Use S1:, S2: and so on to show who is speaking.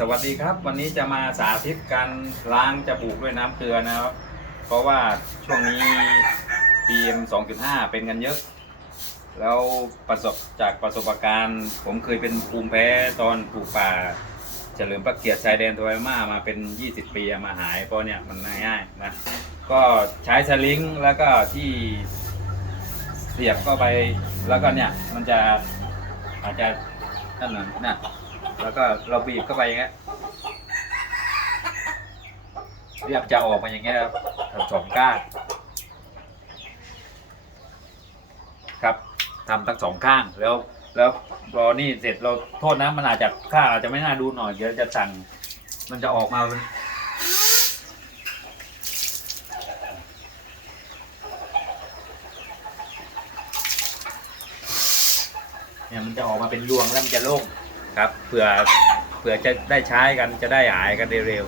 S1: สวัสดีครับ วันนี้จะมาสาธิตการล้างจมูกด้วยน้ำเกลือนะครับ เพราะว่าช่วงนี้ PM 2.5 เป็นกันเยอะ แล้วประสบจากประสบการณ์ ผมเคยเป็นภูมิแพ้ตอนปลูกป่า เฉลิมพระเกียรติชายแดนทวายมามาเป็น 20 ปีมาหายเพราะเนี่ยมันง่ายๆนะ ก็ใช้สลิงแล้วก็ที่เสียบเข้าไปแล้วก็เนี่ยมันจะอาจจะนั่นน่ะนะ แล้วก็เราบีบเข้าไปอย่างเงี้ยเรียบจะออกมาอย่างเงี้ยครับสองก้านครับทำทั้งสองข้างแล้วแล้วรอนี่เสร็จเราโทษนะมันอาจจะข้าอาจจะไม่น่าดูหน่อยเดี๋ยวจะสั่งมันจะออกมาเป็นเนี่ยมันจะออกมาเป็นรวงแล้วมันจะโล่ง ครับเผื่อเผื่อจะได้ใช้กันจะได้หายกันเร็ว